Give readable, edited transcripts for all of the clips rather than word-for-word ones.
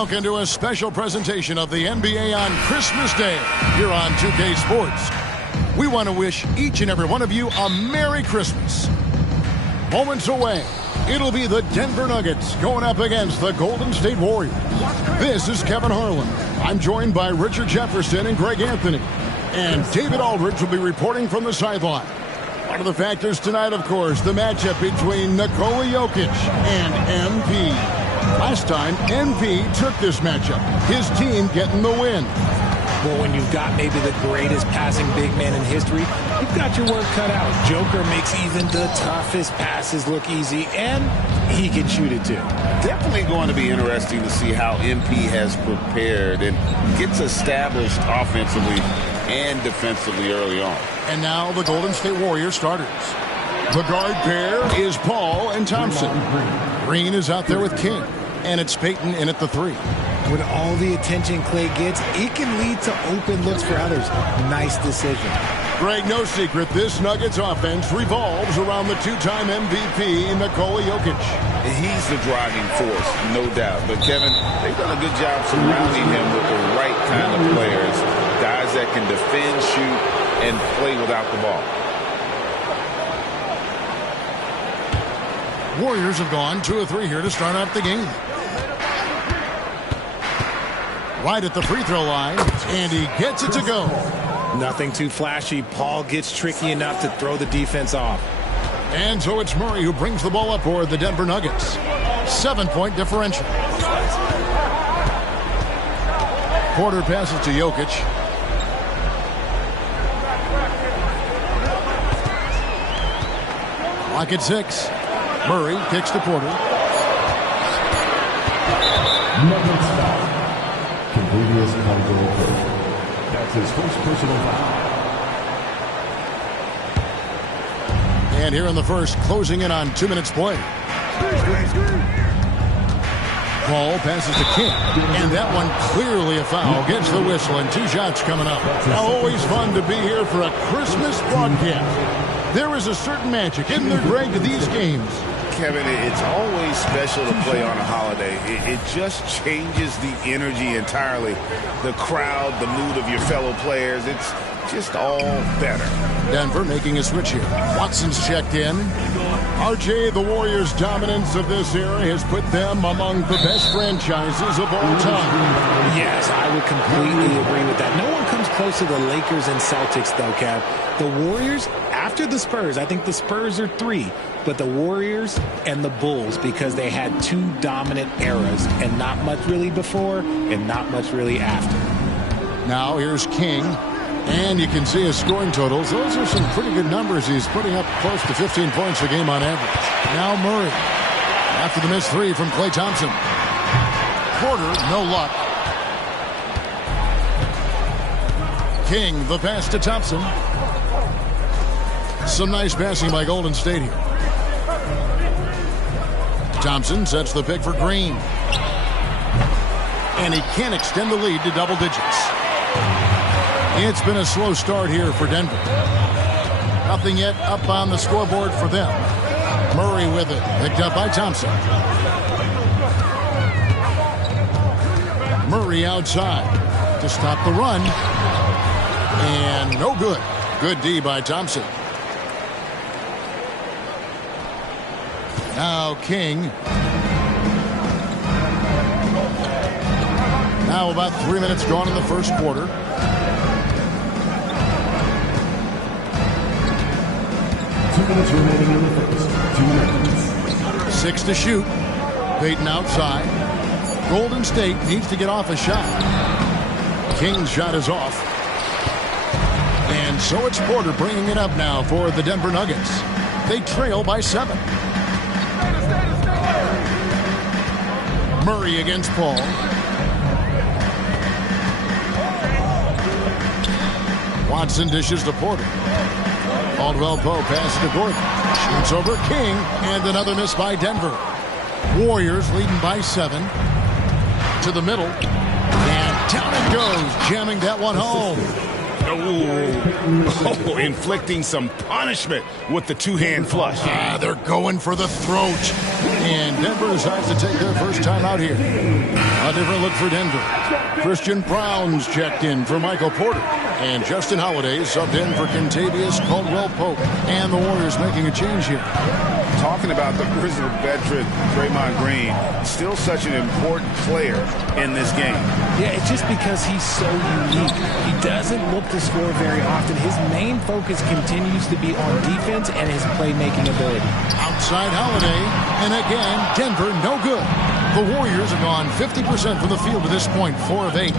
Welcome to a special presentation of the NBA on Christmas Day here on 2K Sports. We want to wish each and every one of you a Merry Christmas. Moments away, it'll be the Denver Nuggets going up against the Golden State Warriors. This is Kevin Harlan. I'm joined by Richard Jefferson and Greg Anthony. And David Aldridge will be reporting from the sideline. One of the factors tonight, of course, the matchup between Nikola Jokic and MP. Last time, MP took this matchup. His team getting the win. Well, when you've got maybe the greatest passing big man in history, you've got your work cut out. Joker makes even the toughest passes look easy, and he can shoot it too. Definitely going to be interesting to see how MP has prepared and gets established offensively and defensively early on. And now the Golden State Warriors starters. The guard pair is Paul and Thompson. Green is out there with King, and it's Payton in at the 3. With all the attention Clay gets, it can lead to open looks for others. Nice decision. Greg, no secret, this Nuggets offense revolves around the two-time MVP, Nikola Jokic. He's the driving force, no doubt. But, Kevin, they've done a good job surrounding him with the right kind of players, guys that can defend, shoot, and play without the ball. Warriors have gone 2 of 3 here to start off the game. Right at the free throw line, and he gets it to go. Nothing too flashy. Paul gets tricky enough to throw the defense off. And so it's Murray who brings the ball up for the Denver Nuggets. 7-point differential. Porter passes to Jokic. Clock at 6. Murray kicks to Porter. Nuggets foul. Convenience control. That's his first personal foul. And here in the first, closing in on 2 minutes play. Paul passes to King, and that one clearly a foul. Gets the whistle, and 2 shots coming up. Always fun to be here for a Christmas broadcast. There is a certain magic, isn't there, Greg, to these games? Kevin, it's always special to play on a holiday. It just changes the energy entirely. The crowd, the mood of your fellow players, it's just all better. Denver making a switch here. Watson's checked in. RJ, the Warriors' dominance of this era has put them among the best franchises of all time. Yes, I would completely agree with that. No one comes close to the Lakers and Celtics, though, Kev. The Warriors, after the Spurs, I think the Spurs are 3, but the Warriors and the Bulls, because they had 2 dominant eras, and not much really before and not much really after. Now here's King. And you can see his scoring totals. Those are some pretty good numbers. He's putting up close to 15 points a game on average. Now Murray. After the missed 3 from Klay Thompson. Porter, no luck. King, the pass to Thompson. Some nice passing by Golden State here. Thompson sets the pick for Green. And he can't extend the lead to double digits. It's been a slow start here for Denver. Nothing yet up on the scoreboard for them. Murray with it, picked up by Thompson. Murray outside to stop the run. And no good. Good D by Thompson. Now King. Now about 3 minutes gone in the first quarter. 2 minutes remaining in the first. 2 minutes. 6 to shoot. Payton outside. Golden State needs to get off a shot. King's shot is off. And so it's Porter bringing it up now for the Denver Nuggets. They trail by 7. Murray against Paul. Watson dishes to Porter. Caldwell Pope passes to Gordon. Shoots over King, and another miss by Denver. Warriors leading by 7. To the middle. And down it goes, jamming that one home. Oh, inflicting some punishment with the two-hand flush. They're going for the throat. And Denver decides to take their first time out here. A different look for Denver. Christian Brown's checked in for Michael Porter. And Justin Holiday subbed in for Kentavious Caldwell-Pope. And the Warriors making a change here. Talking about the Grizzly veteran, Draymond Green, still such an important player in this game. Yeah, it's just because he's so unique. He doesn't look to score very often. His main focus continues to be on defense and his playmaking ability. Outside Holiday, and again, Denver no good. The Warriors have gone 50% from the field to this point, 4 of 8.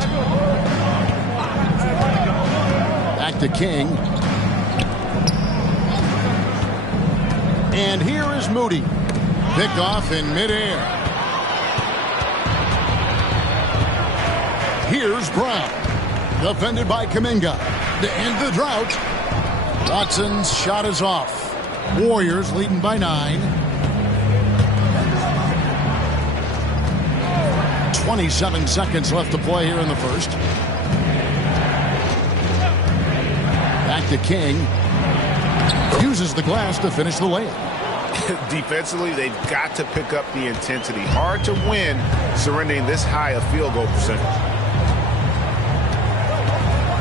Back to King. And here is Moody. Picked off in midair. Here's Brown. Defended by Kuminga. To end the drought. Watson's shot is off. Warriors leading by 9. 27 seconds left to play here in the first. Back to King. Uses the glass to finish the layup. Defensively, they've got to pick up the intensity. Hard to win surrendering this high a field goal percentage.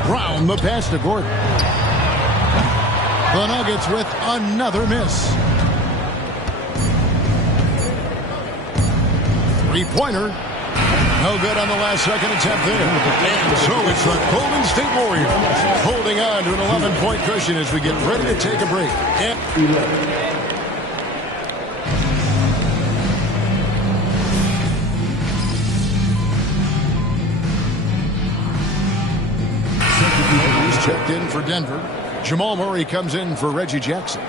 Brown the pass to Gordon. The Nuggets with another miss. Three-pointer. No good on the last second attempt there. And so it's the Golden State Warriors holding on to an 11-point cushion as we get ready to take a break. He's checked in for Denver. Jamal Murray comes in for Reggie Jackson.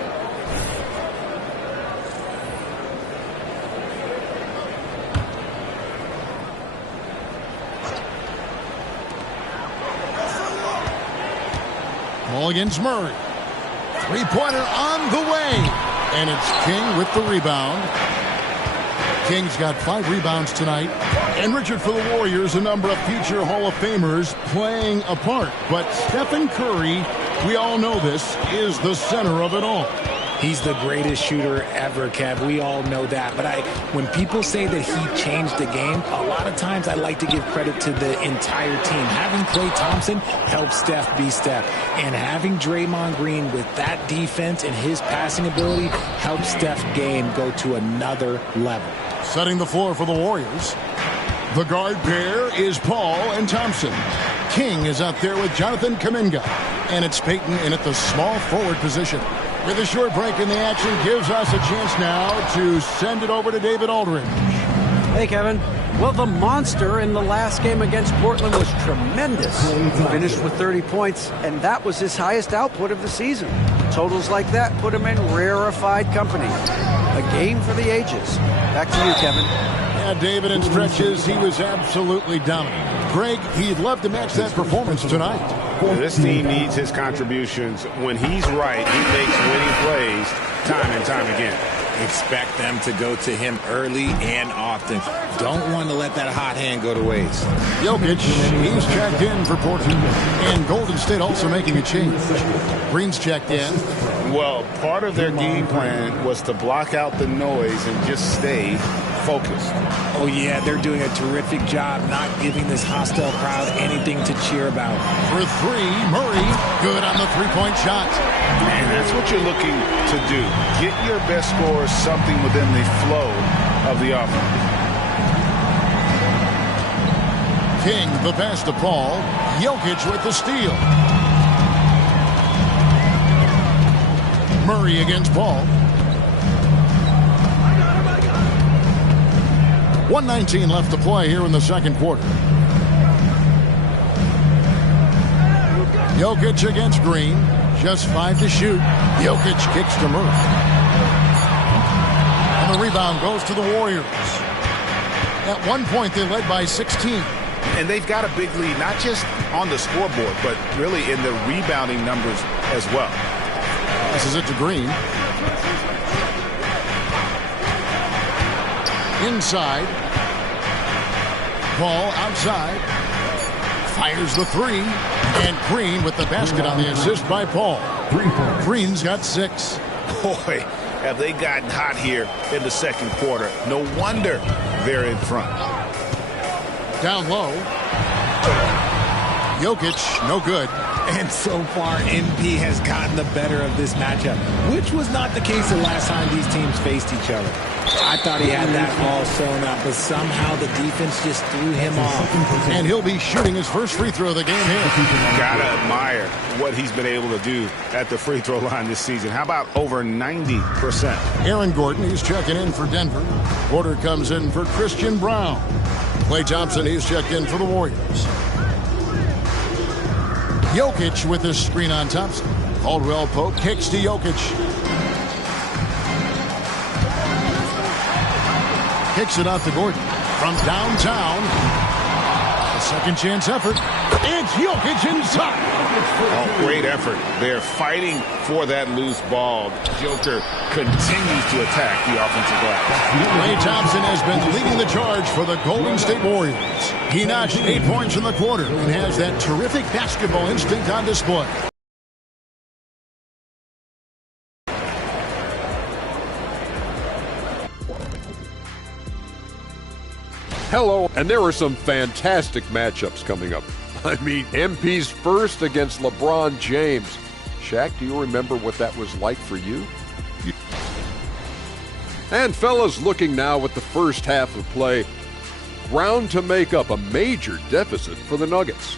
Ball against Murray. Three-pointer on the way. And it's King with the rebound. King's got 5 rebounds tonight. And Richard, for the Warriors, a number of future Hall of Famers playing a part. But Stephen Curry, we all know this, is the center of it all. He's the greatest shooter ever, Kev. We all know that. But when people say that he changed the game, a lot of times I like to give credit to the entire team. Having Klay Thompson helped Steph be Steph. And having Draymond Green with that defense and his passing ability helped Steph's game go to another level. Setting the floor for the Warriors. The guard pair is Paul and Thompson. King is out there with Jonathan Kuminga. And it's Peyton in at the small forward position. With a short break in the action, gives us a chance now to send it over to David Aldridge. Hey, Kevin. Well, the monster in the last game against Portland was tremendous. Finished with 30 points, and that was his highest output of the season. Totals like that put him in rarefied company. A game for the ages. Back to you, Kevin. Yeah, David, in stretches, he was absolutely dominant. Greg, he'd love to match that performance tonight. This team needs his contributions. When he's right, he makes winning plays time and time again. Expect them to go to him early and often. Don't want to let that hot hand go to waste. Jokic, he's checked in for Portland. And Golden State also making a change. Green's checked in. Well, part of their game plan was to block out the noise and just stay focused. Oh, yeah, they're doing a terrific job not giving this hostile crowd anything to cheer about. For 3, Murray, good on the three-point shot. And that's what you're looking to do. Get your best scorers something within the flow of the offense. King, the pass to Paul. Jokic with the steal. Murray against Paul. 1:19 left to play here in the second quarter. Jokic against Green. Just 5 to shoot. Jokic kicks to Murray. And the rebound goes to the Warriors. At one point, they led by 16. And they've got a big lead, not just on the scoreboard, but really in the rebounding numbers as well. Passes it to Green. Inside. Ball outside. Fires the 3. And Green with the basket on the assist by Paul. Green's got 6. Boy, have they gotten hot here in the second quarter. No wonder they're in front. Down low. Jokic, no good. And so far, MP has gotten the better of this matchup, which was not the case the last time these teams faced each other. I thought he had that all sewn up, but somehow the defense just threw him off. And he'll be shooting his first free throw of the game here. Gotta admire what he's been able to do at the free throw line this season. How about over 90%? Aaron Gordon, he's checking in for Denver. Porter comes in for Christian Brown. Klay Thompson, he's checked in for the Warriors. Jokic with this screen on Thompson. Caldwell Pope kicks to Jokic. Kicks it out to Gordon from downtown. A second chance effort. It's Jokic inside. Oh, great effort. They're fighting for that loose ball. Joker continues to attack the offensive glass. Klay Thompson has been leading the charge for the Golden State Warriors. He notched 8 points in the quarter and has that terrific basketball instinct on display. Hello, and there are some fantastic matchups coming up. I mean, MP's first against LeBron James. Shaq, do you remember what that was like for you? And fellas, looking now at the first half of play, ground to make up a major deficit for the Nuggets.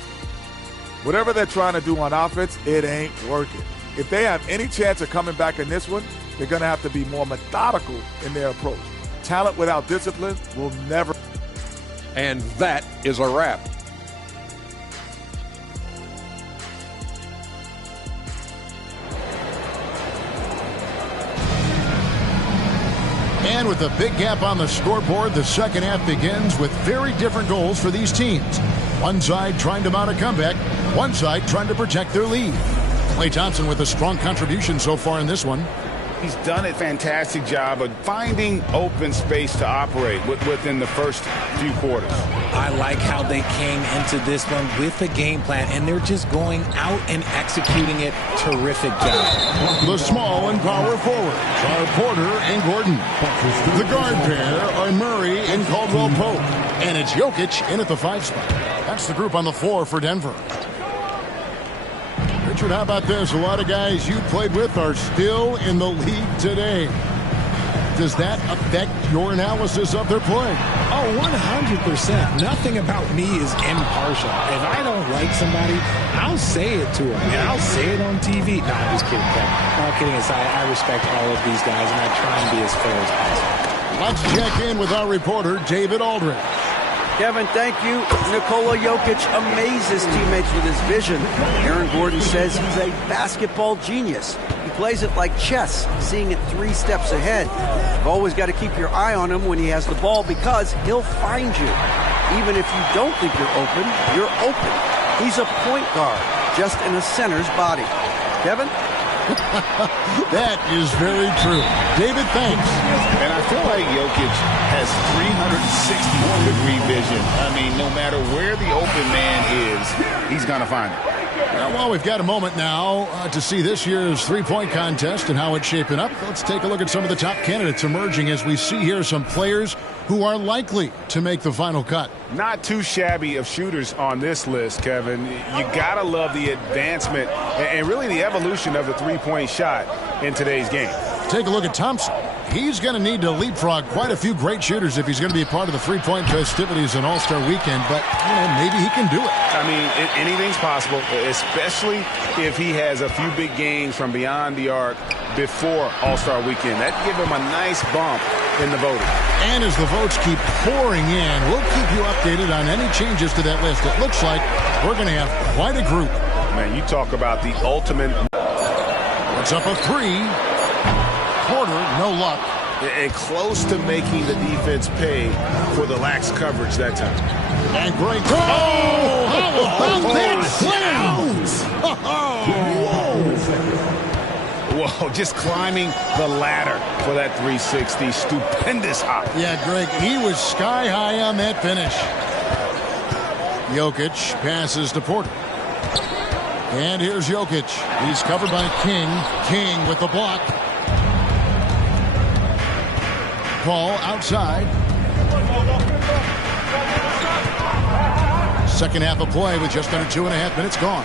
Whatever they're trying to do on offense, it ain't working. If they have any chance of coming back in this one, they're going to have to be more methodical in their approach. Talent without discipline will never. And that is a wrap. And with a big gap on the scoreboard, the second half begins with very different goals for these teams. One side trying to mount a comeback, one side trying to protect their lead. Klay Thompson with a strong contribution so far in this one. He's done a fantastic job of finding open space to operate within the first few quarters. I like how they came into this one with a game plan, and they're just going out and executing it. Terrific job. The small and power forwards are Porter and Gordon. The guard pair are Murray and Caldwell Pope. And it's Jokic in at the 5 spot. That's the group on the floor for Denver. Richard, how about this? A lot of guys you played with are still in the league today. Does that affect your analysis of their play? Oh, 100%. Nothing about me is impartial. If I don't like somebody, I'll say it to them. And I'll say it on TV. No, I'm just kidding, Kevin. All kidding aside, I respect all of these guys, and I try and be as fair as possible. Let's check in with our reporter, David Aldridge. Kevin, thank you. Nikola Jokic amazes teammates with his vision. Aaron Gordon says he's a basketball genius. He plays it like chess, seeing it 3 steps ahead. You've always got to keep your eye on him when he has the ball because he'll find you. Even if you don't think you're open. He's a point guard, just in a center's body. Kevin? That is very true. David, thanks. And I feel like Jokic has 361-degree vision. I mean, no matter where the open man is, he's going to find it. Well, we've got a moment now to see this year's three-point contest and how it's shaping up. Let's take a look at some of the top candidates emerging as we see here some players who are likely to make the final cut. Not too shabby of shooters on this list, Kevin. You got to love the advancement and really the evolution of the three-point shot in today's game. Take a look at Thompson. He's going to need to leapfrog quite a few great shooters if he's going to be a part of the three-point festivities on All-Star Weekend, but maybe he can do it. I mean, anything's possible, especially if he has a few big games from beyond the arc before All-Star Weekend. That'd give him a nice bump in the voting. And as the votes keep pouring in, we'll keep you updated on any changes to that list. It looks like we're going to have quite a group. Man, you talk about the ultimate. What's up a 3? Porter, no luck. And close to making the defense pay for the lax coverage that time. And great. Oh! How about that slam? Whoa, just climbing the ladder for that 360. Stupendous hop. Yeah, Greg, he was sky high on that finish. Jokic passes to Porter. And here's Jokic. He's covered by King. King with the block. Ball outside. Second half of play with just under 2.5 minutes gone.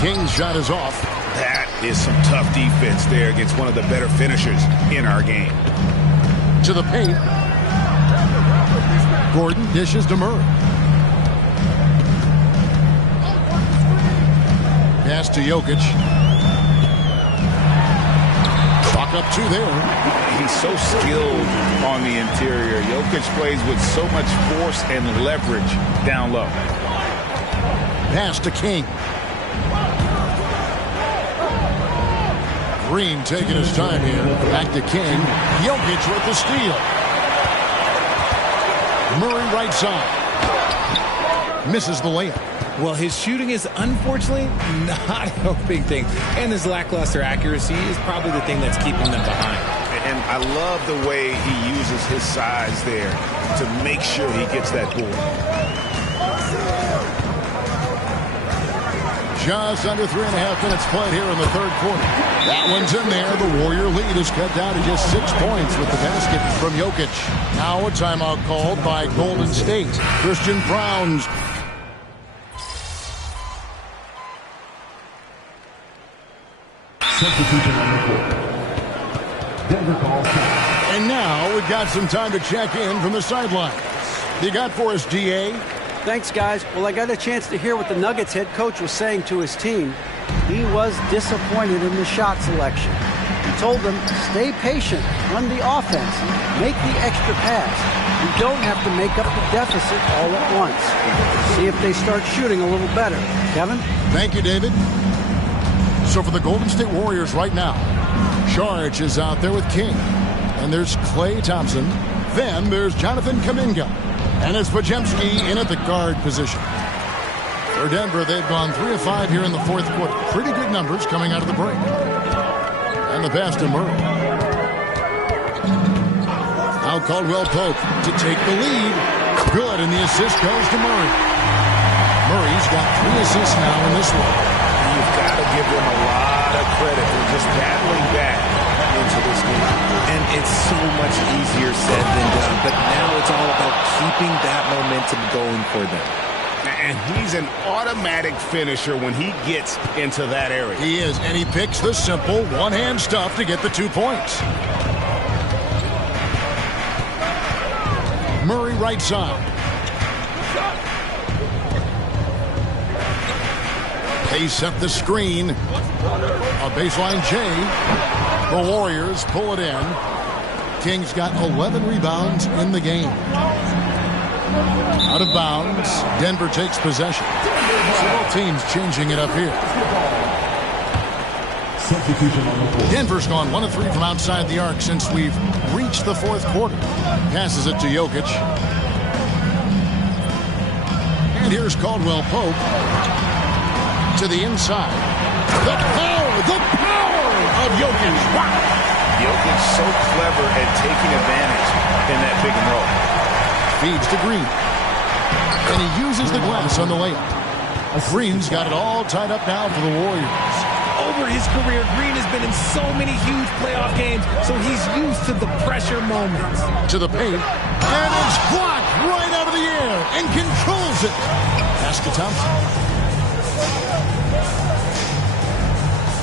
King's shot is off. That is some tough defense there against one of the better finishers in our game. To the paint. Gordon dishes to Murray. Pass to Jokic. Clock up 2 there. He's so skilled on the interior. Jokic plays with so much force and leverage down low. Pass to King. Green taking his time here. Back to King. Jokic with the steal. Murray right side. Misses the layup. Well, his shooting is unfortunately not helping things. And his lackluster accuracy is probably the thing that's keeping them behind. And I love the way he uses his size there to make sure he gets that board. Just under 3.5 minutes played here in the third quarter. That one's in there. The Warrior lead is cut down to just 6 points with the basket from Jokic. Now a timeout called by Golden State. Christian Brown's. Substitution on the court. Denver calls time. And now we've got some time to check in from the sidelines. You got for us, DA? Thanks, guys. Well, I got a chance to hear what the Nuggets head coach was saying to his team. He was disappointed in the shot selection. He told them, stay patient, run the offense, make the extra pass. You don't have to make up the deficit all at once. See if they start shooting a little better. Kevin? Thank you, David. So for the Golden State Warriors right now, Charge is out there with King. And there's Klay Thompson. Then there's Jonathan Kuminga. And it's Podziemski in at the guard position. For Denver, they've gone 3 of 5 here in the fourth quarter. Pretty good numbers coming out of the break. And the pass to Murray. Now Caldwell Pope to take the lead. Good, and the assist goes to Murray. Murray's got 3 assists now in this one. You've got to give them a lot of credit for just battling back into this game. And it's so much easier said than done, but now it's all about keeping that momentum going for them. And he's an automatic finisher when he gets into that area. He is, and he picks the simple one-hand stuff to get the 2 points. Murray right side. They set the screen. A baseline J. The Warriors pull it in. King's got 11 rebounds in the game. Out of bounds. Denver takes possession. Several teams changing it up here. Substitution on the court. Denver's gone 1 of 3 from outside the arc since we've reached the fourth quarter. Passes it to Jokic. And here's Caldwell Pope. To the inside. The power of Jokic. Wow. Jokic so clever at taking advantage in that pick and roll. Feeds to Green. And he uses the glass on the layup. Green's got it all tied up now for the Warriors. Over his career, Green has been in so many huge playoff games, so he's used to the pressure moments. To the paint. And it's blocked right out of the air and controls it. Pass to Thompson.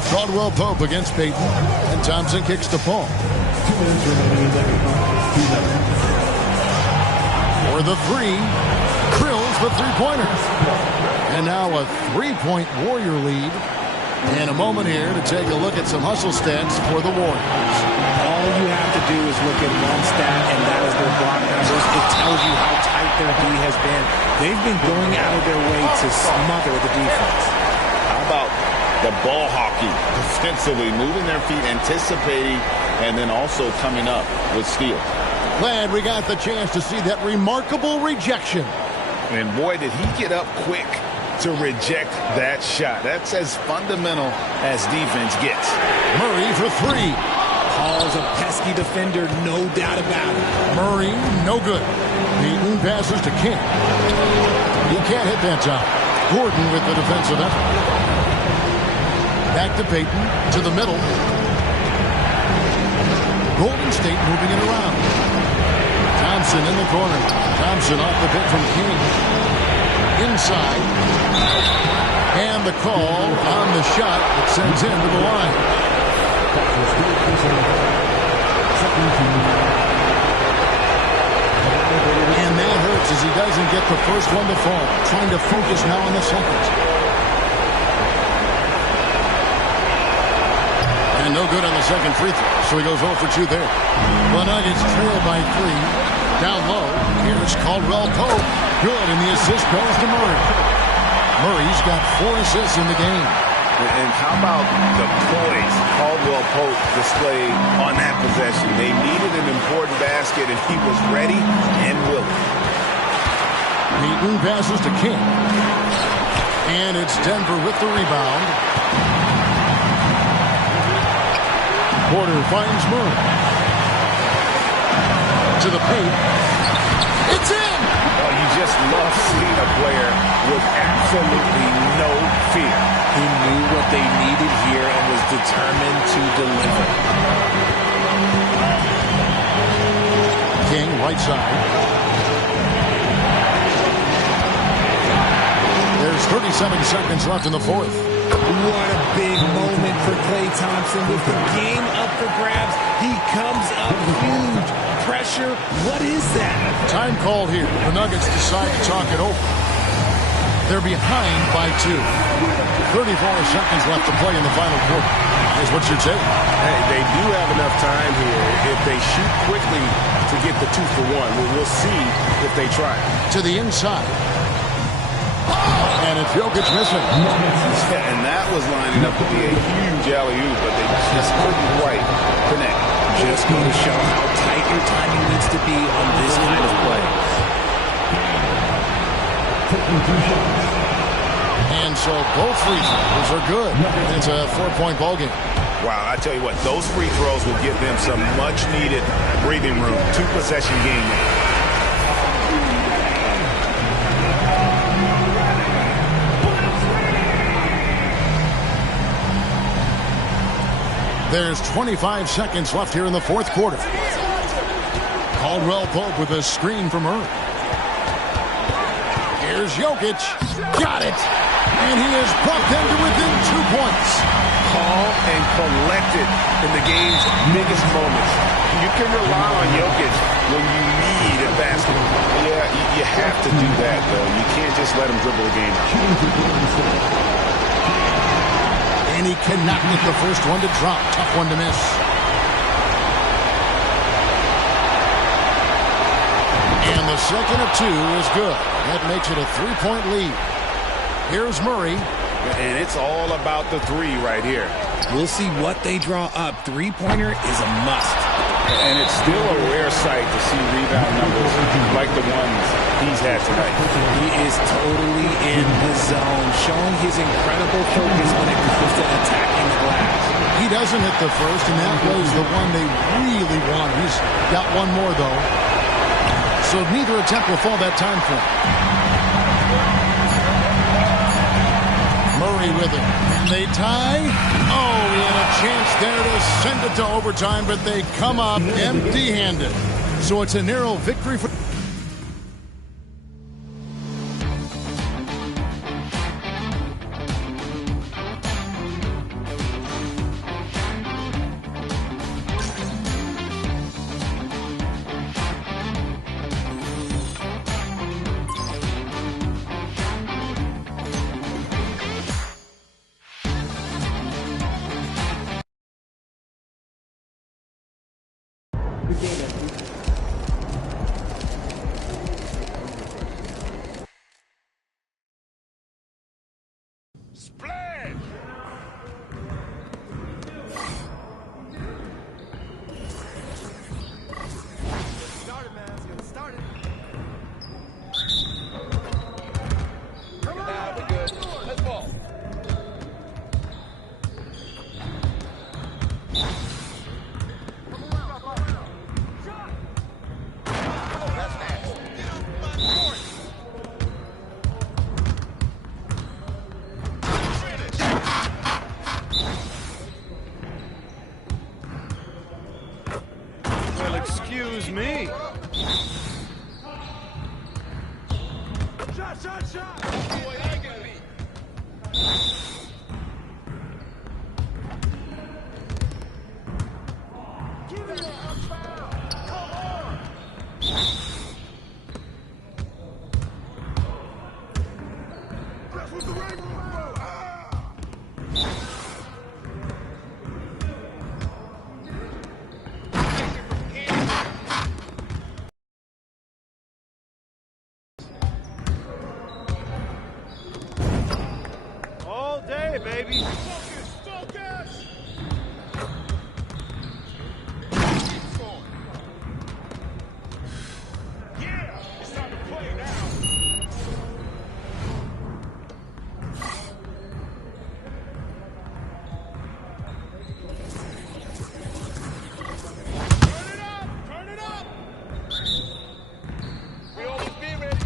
Caldwell Pope against Payton, and Thompson kicks to Paul. 2 minutes remaining in the quarter. For the 3, Krill's the three-pointer. And now a 3-point Warrior lead. And a moment here to take a look at some hustle stats for the Warriors. All you have to do is look at one stat, and that is their block numbers. It tells you how tight their D has been. They've been going out of their way to smother the defense. How about the ball hockey defensively, moving their feet, anticipating, and then also coming up with steal. Glad we got the chance to see that remarkable rejection. And boy, did he get up quick to reject that shot. That's as fundamental as defense gets. Murray for 3. Paul's a pesky defender, no doubt about it. Murray, no good. Payton passes to King. He can't hit that time. Gordon with the defensive effort. Back to Peyton, to the middle. Golden State moving it around. Thompson in the corner. Thompson off the pick from King. Inside. And the call on the shot that sends him to the line. And that hurts as he doesn't get the first one to fall. Trying to focus now on the second. And no good on the second free throw, so he goes 0 for 2 there. The Nuggets trail by 3. Down low, here's Caldwell Pope. Good, and the assist goes to Murray. Murray's got 4 assists in the game. And how about the poise Caldwell Pope displayed on that possession? They needed an important basket, and he was ready and willing. Heaton passes to King. And it's Denver with the rebound. Porter finds Murray. To the paint. It's in! Oh, you just love seeing a player with absolutely no fear. He knew what they needed here and was determined to deliver. King, right side. There's 37 seconds left in the fourth. What a big moment for Klay Thompson. With the game up for grabs, he comes up huge. Pressure, what is that? Time called here. The Nuggets decide to talk it over. They're behind by 2. 34 seconds left to play in the final quarter. Here's what you take. Hey, they do have enough time here if they shoot quickly to get the 2 for 1. We'll see if they try. To the inside. And it's Jokic missing. Yeah, and that was lining up to be a huge alley-oop, but they just couldn't quite connect. Just going to show how tight your timing needs to be on this kind of play. And so both free throws are good. It's a 4-point ball game. Wow, I tell you what, those free throws will give them some much-needed breathing room. 2-possession game now. There's 25 seconds left here in the fourth quarter. Caldwell Pope with a screen from Murray. Here's Jokic. Got it. And he has brought them to within 2 points. Calm and collected in the game's biggest moments. You can rely on Jokic when you need a basket. Yeah, you have to do that, though. You can't just let him dribble the game out. And he cannot get the first one to drop. Tough one to miss. And the second of 2 is good. That makes it a 3-point lead. Here's Murray. And it's all about the 3 right here. We'll see what they draw up. 3-pointer is a must. And it's still a rare sight to see rebound numbers like the ones he's had tonight. He is totally in the zone, showing his incredible focus when it comes to attacking the glass. He doesn't hit the first, and that was the one they really want. He's got one more, though. So neither attempt will fall that time for him. Murray with it. And they tie. Oh, he had a chance there to send it to overtime, but they come up empty-handed. So it's a narrow victory for... Excuse me. Shot. Boy, I got it. Give me that foul. Come on. That's what the ring will go. All day, baby. Focus. Yeah, it's time to play now. Turn it up. We always be ready.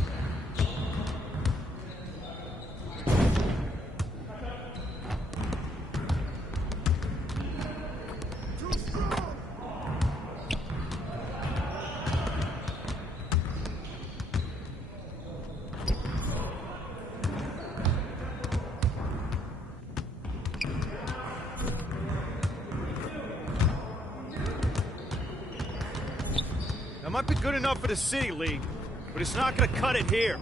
That might be good enough for the City League, but it's not going to cut it here.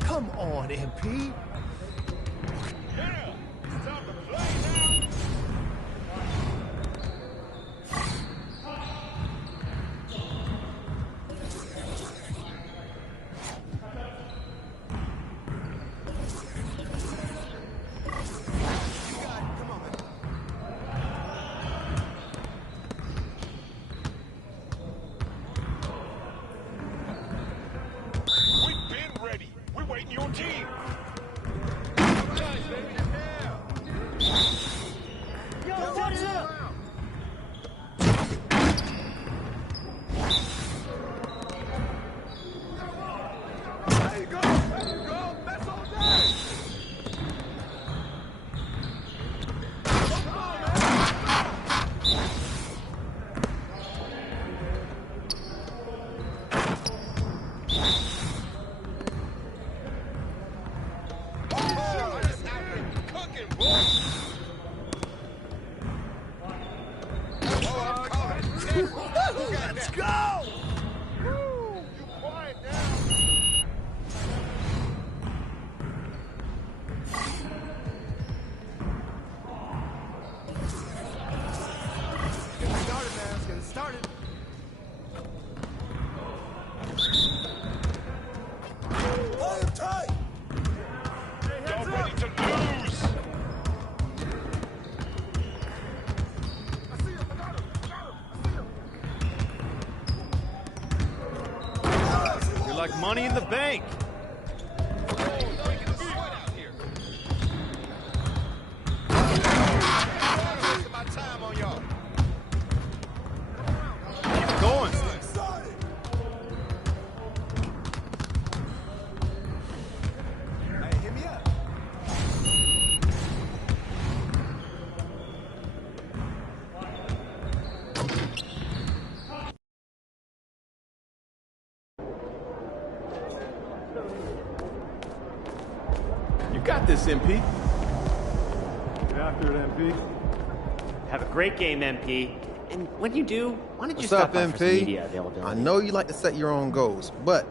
Come on, MP. Yeah, it's time to play now. We've been ready. We're waiting your team. Nice, baby. Yo, what's up? There you go. That's all day. Come on, man. Cooking, boy. Let's go! Woo! You quiet now. Getting started, man. It's getting started. Hold tight. Y'all ready to lose? I see him. I got him. You're like money in the bank. My time on y'all. Keep going. Hey, hit me up. You got this, MP. Get after it, MP. Have a great game, MP. And when you do, why don't you What's stop up, by for some MP? media availability? I know you like to set your own goals, but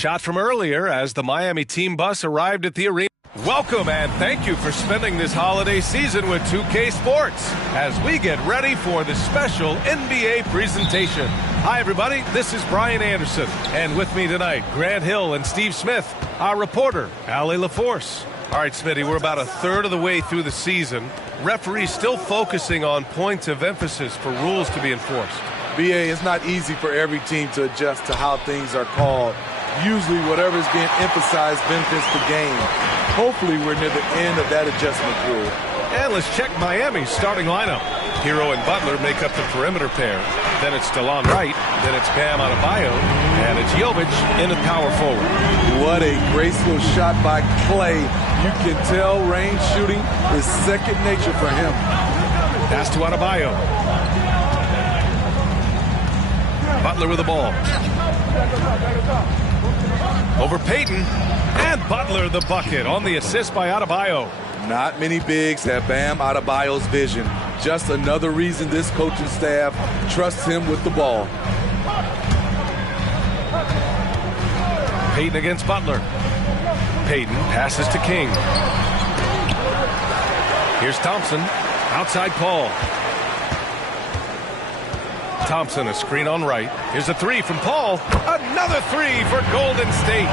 shot from earlier as the Miami team bus arrived at the arena. Welcome and thank you for spending this holiday season with 2K Sports as we get ready for the special NBA presentation. Hi, everybody. This is Brian Anderson. And with me tonight, Grant Hill and Steve Smith, our reporter, Allie LaForce. All right, Smitty, we're about a third of the way through the season. Referees still focusing on points of emphasis for rules to be enforced. BA, it's not easy for every team to adjust to how things are called. Usually whatever is being emphasized benefits the game. Hopefully we're near the end of that adjustment period. And let's check Miami's starting lineup. Hero and Butler make up the perimeter pair. Then it's DeLon Wright. Then it's Bam Adebayo. And it's Jovic in at power forward. What a graceful shot by Clay. You can tell range shooting is second nature for him. Pass to Adebayo. Butler with the ball. Over Payton. And Butler the bucket on the assist by Adebayo. Not many bigs have Bam Adebayo's vision. Just another reason this coaching staff trusts him with the ball. Payton against Butler. Payton passes to King. Here's Thompson. Outside Paul. Thompson, a screen on Wright. Here's a three from Paul. Another three for Golden State.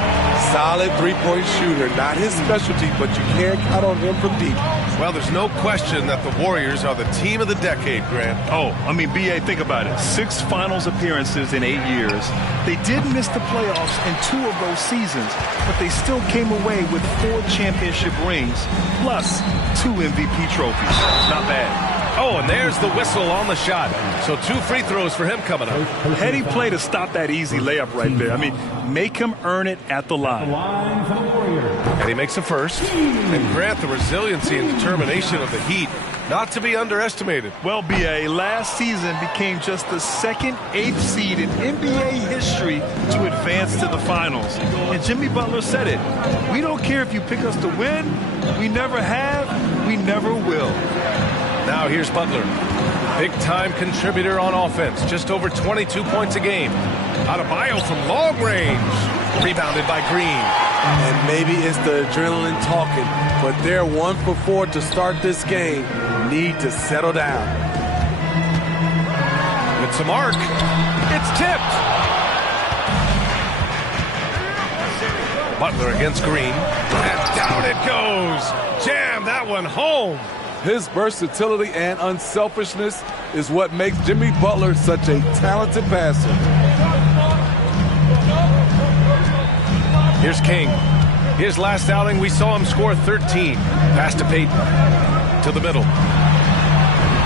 Solid three-point shooter. Not his specialty, but you can't count on him from deep. Well, there's no question that the Warriors are the team of the decade, Grant. Oh, I mean, B.A., think about it. 6 finals appearances in 8 years. They did miss the playoffs in 2 of those seasons, but they still came away with 4 championship rings, plus 2 MVP trophies. Not bad. Oh, and there's the whistle on the shot. So 2 free throws for him coming up. Heady play to stop that easy layup right there. I mean, make him earn it at the line. And he makes a first. And Grant, the resiliency and determination of the Heat, not to be underestimated. Well, B.A., last season became just the second 8th seed in NBA history to advance to the finals. And Jimmy Butler said it. We don't care if you pick us to win. We never have. We never will. Now here's Butler. Big-time contributor on offense. Just over 22 points a game. Adebayo from long range. Rebounded by Green. And maybe it's the adrenaline talking, but they're 1 for 4 to start this game. Need to settle down. It's a mark. It's tipped. Butler against Green. And down it goes. Jam that one home. His versatility and unselfishness is what makes Jimmy Butler such a talented passer. Here's King. His last outing, we saw him score 13. Pass to Payton. To the middle.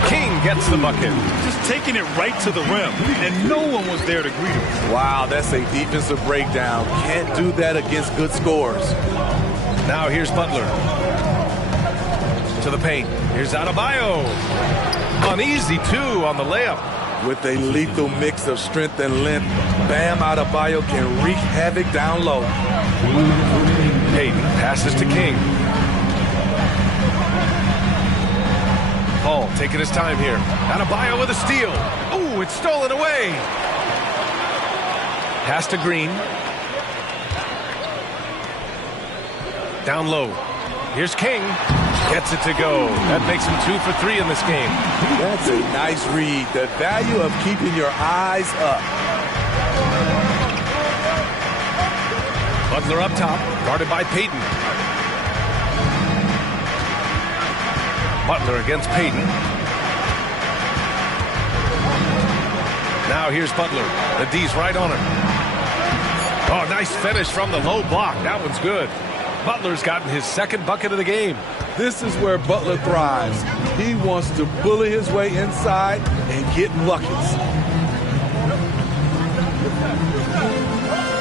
King gets the bucket. Just taking it right to the rim, and no one was there to greet him. Wow, that's a defensive breakdown. Can't do that against good scores. Now here's Butler. To the paint. Here's Adebayo. Uneasy, too, on the layup. With a lethal mix of strength and length, Bam Adebayo can wreak havoc down low. Payton passes to King. Paul taking his time here. Adebayo with a steal. Ooh, it's stolen away. Pass to Green. Down low. Here's King. Gets it to go. That makes him 2 for 3 in this game. That's a nice read. The value of keeping your eyes up. Butler up top, guarded by Payton. Butler against Payton. Now here's Butler. The D's right on him. Oh, nice finish from the low block. That one's good. Butler's gotten his 2nd bucket of the game. This is where Butler thrives. He wants to bully his way inside and get buckets.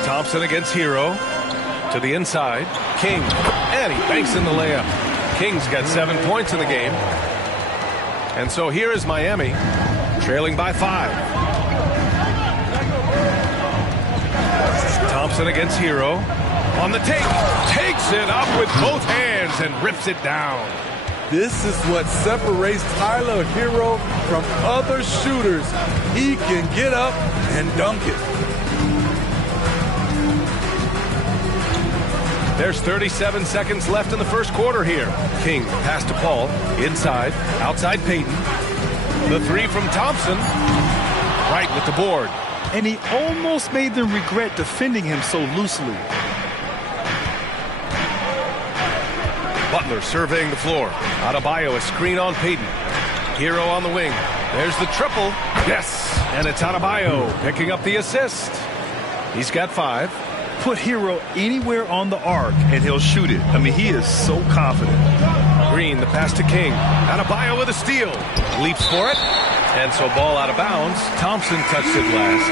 Thompson against Hero. To the inside. King. And he banks in the layup. King's got 7 points in the game. And so here is Miami, trailing by 5. Thompson against Hero. On the take. Takes it up with both hands and rips it down. This is what separates Tyler Hero from other shooters. He can get up and dunk it. There's 37 seconds left in the first quarter here. King pass to Paul. Inside. Outside Payton. The three from Thompson. Right with the board. And he almost made them regret defending him so loosely. Butler surveying the floor. Adebayo a screen on Payton. Hero on the wing. There's the triple. Yes! And it's Adebayo picking up the assist. He's got 5. Put Hero anywhere on the arc and he'll shoot it. I mean, he is so confident. Green, the pass to King. Adebayo with a steal. Leaps for it. And so ball out of bounds. Thompson touched it last.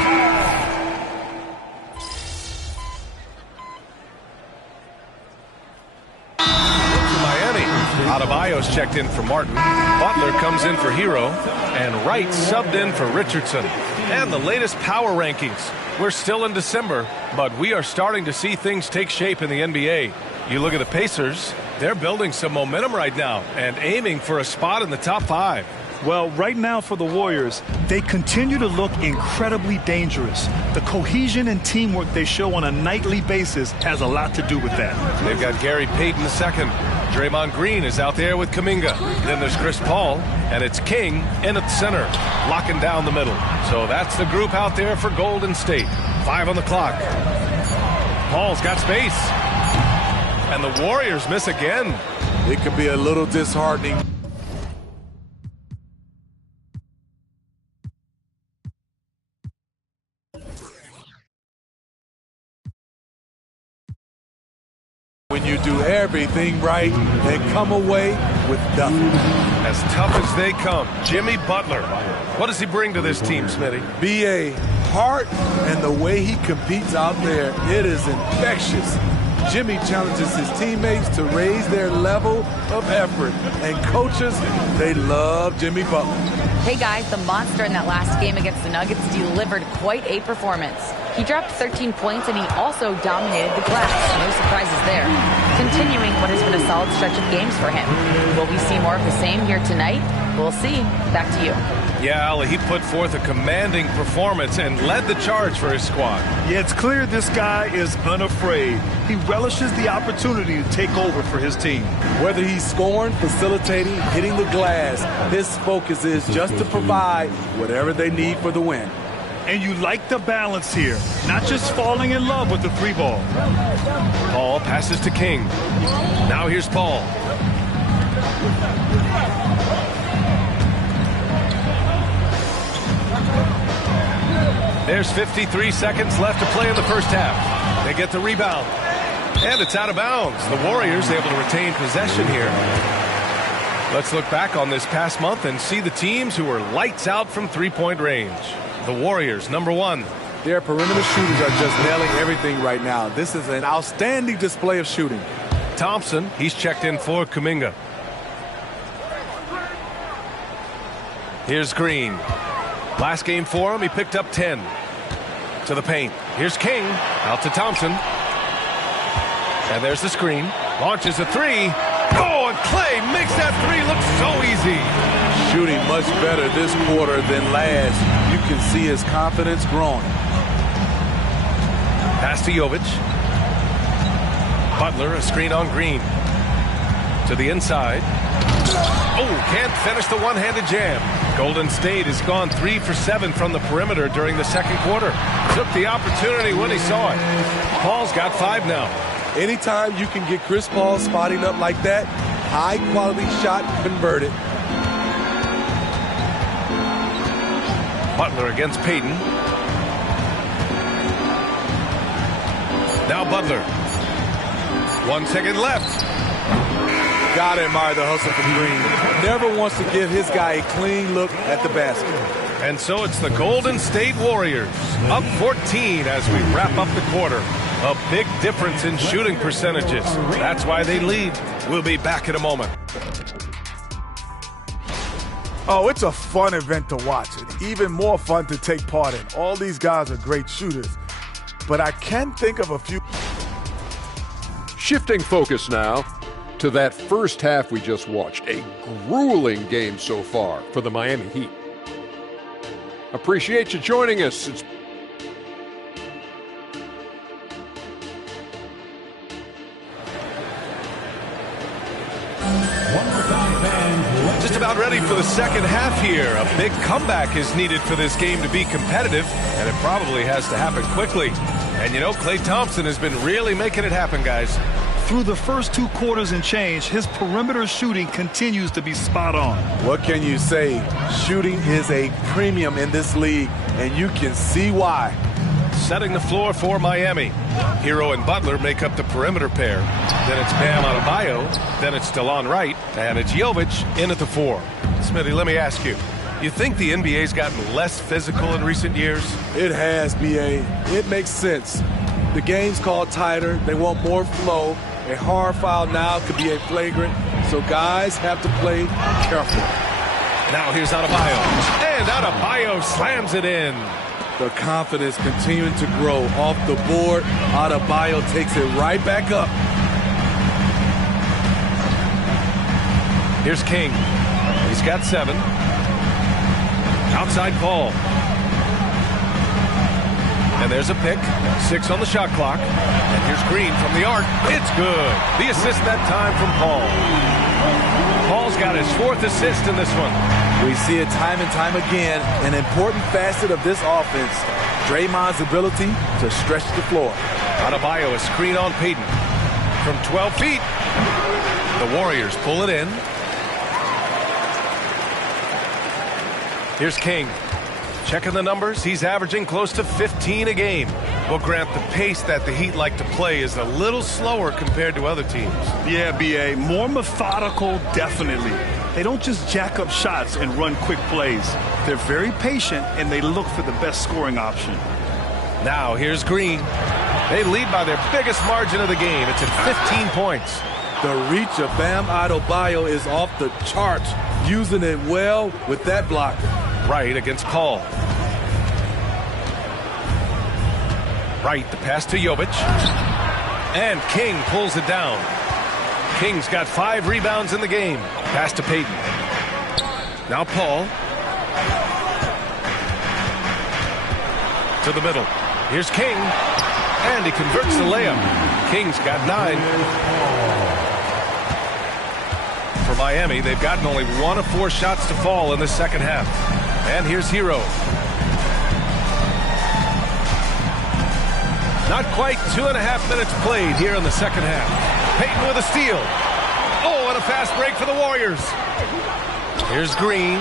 Adebayo's checked in for Martin. Butler comes in for Hero. And Wright subbed in for Richardson. And the latest power rankings. We're still in December, but we are starting to see things take shape in the NBA. You look at the Pacers, they're building some momentum right now and aiming for a spot in the top 5. Well, right now for the Warriors, they continue to look incredibly dangerous. The cohesion and teamwork they show on a nightly basis has a lot to do with that. They've got Gary Payton II. Draymond Green is out there with Kuminga. Then there's Chris Paul, and it's King in at the center, locking down the middle. So that's the group out there for Golden State. 5 on the clock. Paul's got space. And the Warriors miss again. It could be a little disheartening. When you do everything right and come away with nothing. As tough as they come, Jimmy Butler. What does he bring to this team, Smitty? B.A. heart and the way he competes out there, it is infectious. Jimmy challenges his teammates to raise their level of effort. And coaches, they love Jimmy Butler. Hey guys, the monster in that last game against the Nuggets delivered quite a performance. He dropped 13 points and he also dominated the glass. No surprises there. Continuing what has been a solid stretch of games for him. Will we see more of the same here tonight? We'll see. Back to you. Yeah, Ali, he put forth a commanding performance and led the charge for his squad. Yeah, it's clear this guy is unafraid. He relishes the opportunity to take over for his team. Whether he's scoring, facilitating, hitting the glass, his focus is just to provide whatever they need for the win. And you like the balance here, not just falling in love with the 3-ball. Paul passes to King. Now here's Paul. There's 53 seconds left to play in the first half. They get the rebound. And it's out of bounds. The Warriors able to retain possession here. Let's look back on this past month and see the teams who were lights out from three-point range. The Warriors, number 1. Their perimeter shooters are just nailing everything right now. This is an outstanding display of shooting. Thompson, he's checked in for Kuminga. Here's Green. Last game for him, he picked up 10. To the paint. Here's King. Out to Thompson. And there's the screen. Launches a 3. Oh, and Clay makes that 3 look so easy. Shooting much better this quarter than last. You can see his confidence growing. Pass to Jovic. Butler, a screen on Green. To the inside. Oh, can't finish the one-handed jam. Golden State has gone 3 for 7 from the perimeter during the second quarter. Took the opportunity when he saw it. Paul's got 5 now. Anytime you can get Chris Paul spotting up like that, high-quality shot converted. Butler against Payton. Now Butler. 1 second left. Gotta admire the hustle from Green. Never wants to give his guy a clean look at the basket. And so it's the Golden State Warriors up 14 as we wrap up the quarter. A big difference in shooting percentages. That's why they lead. We'll be back in a moment. Oh, it's a fun event to watch. And even more fun to take part in. All these guys are great shooters. But I can think of a few. Shifting focus now to that first half we just watched. A grueling game so far for the Miami Heat. Appreciate you joining us. Just about ready for the second half here. A big comeback is needed for this game to be competitive, and it probably has to happen quickly. And you know, Klay Thompson has been really making it happen, guys. Through the first 2 quarters and change, his perimeter shooting continues to be spot on. What can you say? Shooting is a premium in this league, and you can see why. Setting the floor for Miami. Hero and Butler make up the perimeter pair. Then it's Bam Adebayo. Then it's DeLon Wright. And it's Jovic in at the 4. Smitty, let me ask you. You think the NBA's gotten less physical in recent years? It has, B.A. It makes sense. The game's called tighter. They want more flow. A hard foul now could be a flagrant, so guys have to play careful. Now here's Adebayo. And Adebayo slams it in. The confidence continuing to grow off the board. Adebayo takes it right back up. Here's King. He's got 7. Outside Paul. And there's a pick. 6 on the shot clock. And here's Green from the arc. It's good. The assist that time from Paul. Paul's got his 4th assist in this one. We see it time and time again. An important facet of this offense. Draymond's ability to stretch the floor. Adebayo a screen on Payton. From 12 feet. The Warriors pull it in. Here's King. Checking the numbers, he's averaging close to 15 a game. Well, Grant, the pace that the Heat like to play is a little slower compared to other teams. Yeah, B.A. More methodical, definitely. They don't just jack up shots and run quick plays. They're very patient, and they look for the best scoring option. Now, here's Green. They lead by their biggest margin of the game. It's at 15 points. The reach of Bam Adebayo is off the charts, using it well with that block. Wright against Paul. Wright, the pass to Jovic. And King pulls it down. King's got 5 rebounds in the game. Pass to Payton. Now Paul. To the middle. Here's King. And he converts the layup. King's got 9. For Miami, they've gotten only 1 of 4 shots to fall in the second half. And here's Hero. Not quite 2.5 minutes played here in the second half. Payton with a steal. Oh, and a fast break for the Warriors. Here's Green.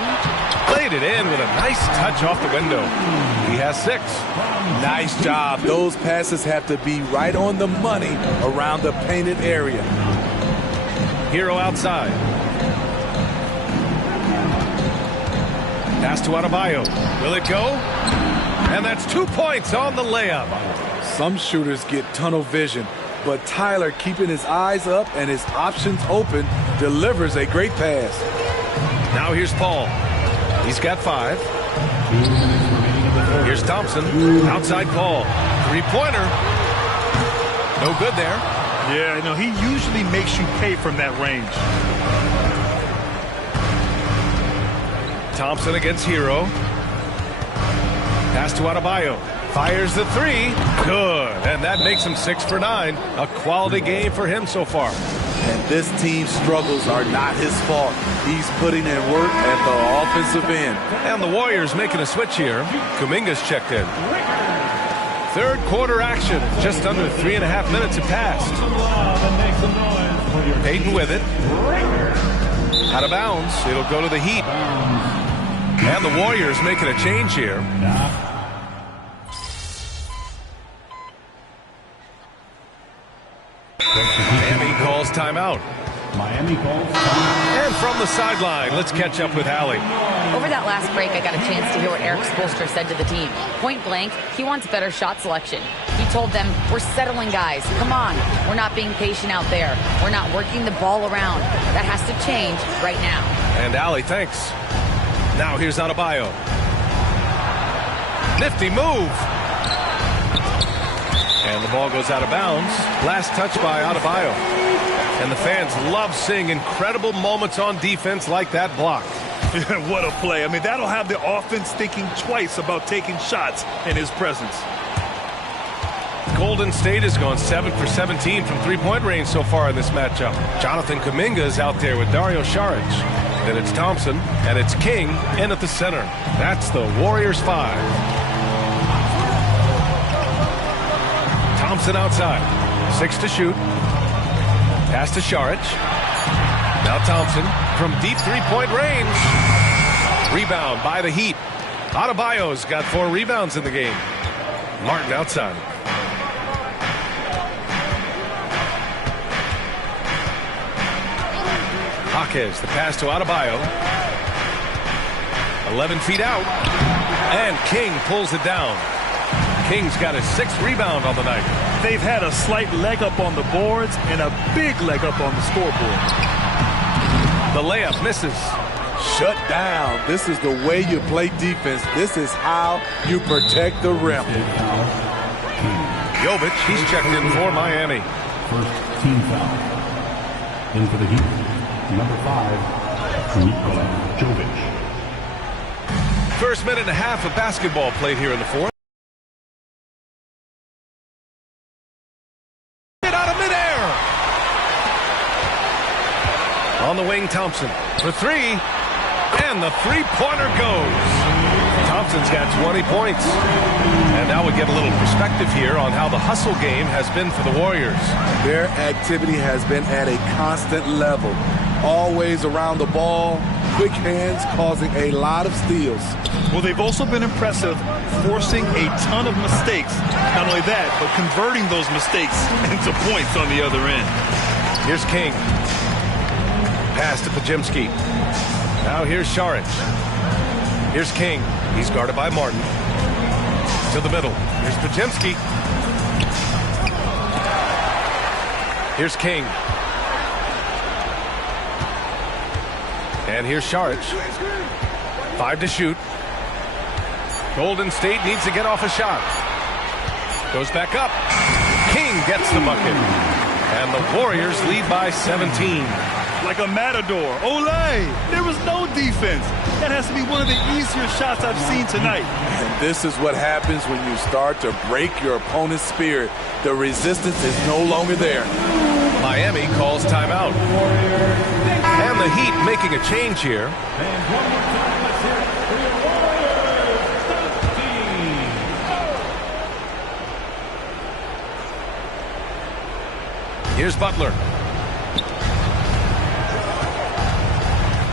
Played it in with a nice touch off the window. He has 6. Nice job. Those passes have to be right on the money around the painted area. Hero outside. Pass to Adebayo. Will it go? And that's 2 points on the layup. Some shooters get tunnel vision, but Tyler, keeping his eyes up and his options open, delivers a great pass. Now here's Paul. He's got 5. Here's Thompson. Outside Paul. 3-pointer. No good there. Yeah, no, he usually makes you pay from that range. Thompson against Hero. Pass to Adebayo. Fires the 3. Good. And that makes him 6 for 9. A quality game for him so far. And this team's struggles are not his fault. He's putting in work at the offensive end. And the Warriors making a switch here. Kuminga's checked in. Third quarter action. Just under 3.5 minutes have passed. Payton with it. Out of bounds. It'll go to the Heat. And the Warriors making a change here. Miami calls timeout. Miami calls timeout. And from the sideline, let's catch up with Allie. Over that last break, I got a chance to hear what Eric Spoelstra said to the team. Point blank, he wants better shot selection. He told them, we're settling guys. Come on. We're not being patient out there. We're not working the ball around. That has to change right now. And Allie, thanks. Now here's Adebayo. Nifty move. And the ball goes out of bounds. Last touch by Adebayo. And the fans love seeing incredible moments on defense like that block. What a play. I mean, that'll have the offense thinking twice about taking shots in his presence. Golden State has gone 7 for 17 from three-point range so far in this matchup. Jonathan Kuminga is out there with Dario Saric. Then it's Thompson, and it's King in at the center. That's the Warriors 5. Thompson outside. 6 to shoot. Pass to Saric. Now Thompson from deep three-point range. Rebound by the Heat. Adebayo's got 4 rebounds in the game. Martin outside. Jaquez, the pass to Adebayo. 11 feet out. And King pulls it down. King's got his 6th rebound on the night. They've had a slight leg up on the boards and a big leg up on the scoreboard. The layup misses. Shut down. This is the way you play defense. This is how you protect the rim. Jovic, he's checked in for Miami. First team foul. In for the Heat, number 5, Nikola Jovic. First minute and a half of basketball played here in the fourth. Get out of midair. On the wing, Thompson for 3. And the three-pointer goes. Thompson's got 20 points. And now we get a little perspective here on how the hustle game has been for the Warriors. Their activity has been at a constant level. Always around the ball, quick hands causing a lot of steals. Well, they've also been impressive, forcing a ton of mistakes. Not only that, but converting those mistakes into points on the other end. Here's King. Pass to Pajemski. Now here's Saric. Here's King. He's guarded by Martin. To the middle. Here's Pajemski. Here's King. And here's Saric. 5 to shoot. Golden State needs to get off a shot. Goes back up. King gets the bucket. And the Warriors lead by 17. Like a matador. Olay! There was no defense. That has to be one of the easier shots I've seen tonight. And this is what happens when you start to break your opponent's spirit. The resistance is no longer there. Miami calls timeout. And the Heat making a change here. Here's Butler.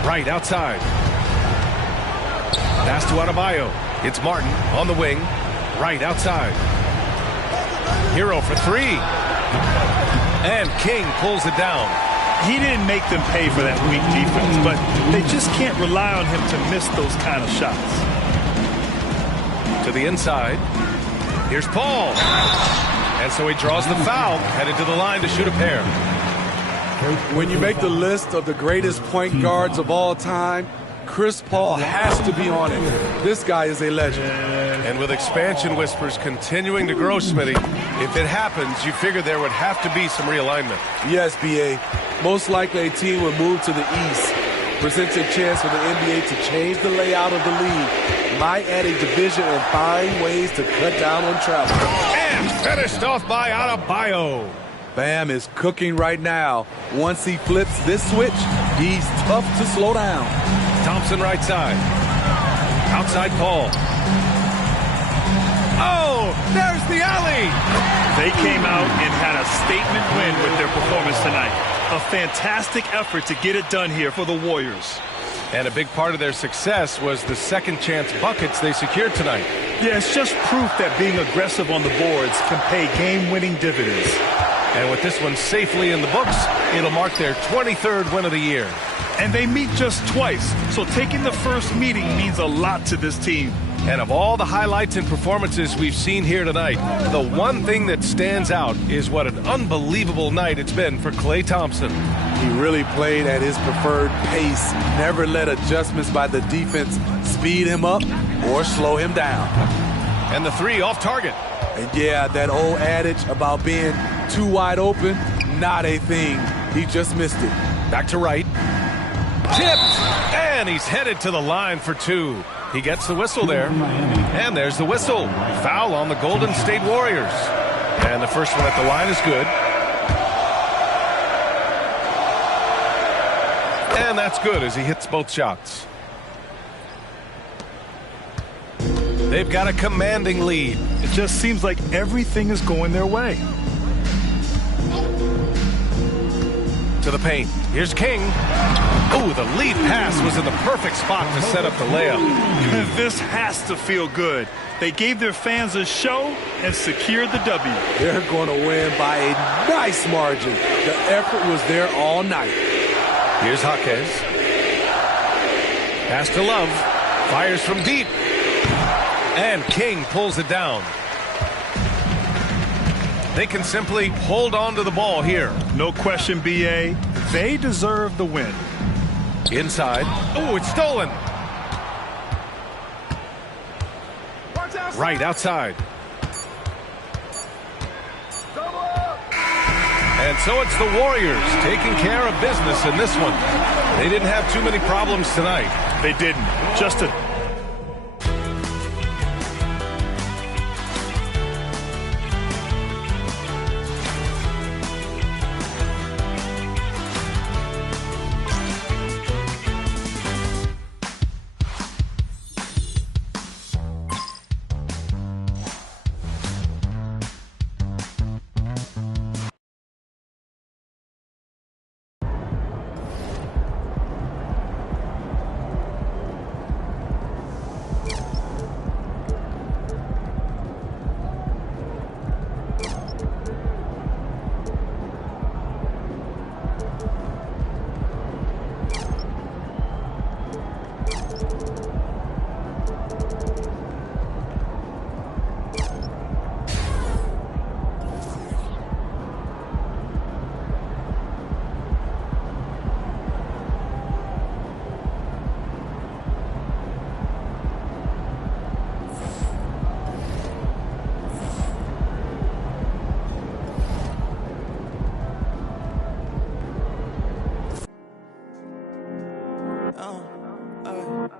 Right outside. Pass to Adebayo. It's Martin on the wing. Right outside. Hero for 3. And King pulls it down. He didn't make them pay for that weak defense, but they just can't rely on him to miss those kind of shots. To the inside. Here's Paul. And so he draws the foul, headed to the line to shoot a pair. When you make the list of the greatest point guards of all time, Chris Paul has to be on it. This guy is a legend. And with expansion whispers continuing to grow, Smitty, if it happens, you figure there would have to be some realignment. Yes, B.A. Most likely a team would move to the east. Presents a chance for the NBA to change the layout of the league. Might add a division and find ways to cut down on travel. And finished off by Adebayo. Bam is cooking right now. Once he flips this switch, he's tough to slow down. Thompson right side. Outside Paul. Oh, there's the alley. They came out and had a statement win with their performance tonight. A fantastic effort to get it done here for the Warriors. And a big part of their success was the second chance buckets they secured tonight. Yeah, it's just proof that being aggressive on the boards can pay game-winning dividends. And with this one safely in the books, it'll mark their 23rd win of the year. And they meet just twice, so taking the first meeting means a lot to this team. And of all the highlights and performances we've seen here tonight, the one thing that stands out is what an unbelievable night it's been for Klay Thompson. He really played at his preferred pace, never let adjustments by the defense speed him up or slow him down. And the 3 off target. And yeah, that old adage about being too wide open, not a thing. He just missed it. Back to right. Tipped! And he's headed to the line for 2. He gets the whistle there. And there's the whistle. Foul on the Golden State Warriors. And the first one at the line is good. And that's good as he hits both shots. They've got a commanding lead. It just seems like everything is going their way. To the paint. Here's King. Oh, the lead pass was in the perfect spot to set up the layup. This has to feel good. They gave their fans a show and secured the W. They're going to win by a nice margin. The effort was there all night. Here's Jaquez. Pass to Love. Fires from deep. And King pulls it down. They can simply hold on to the ball here. No question, B.A. They deserve the win. Inside. Oh, it's stolen. Right outside. And so it's the Warriors taking care of business in this one. They didn't have too many problems tonight. They didn't. Just a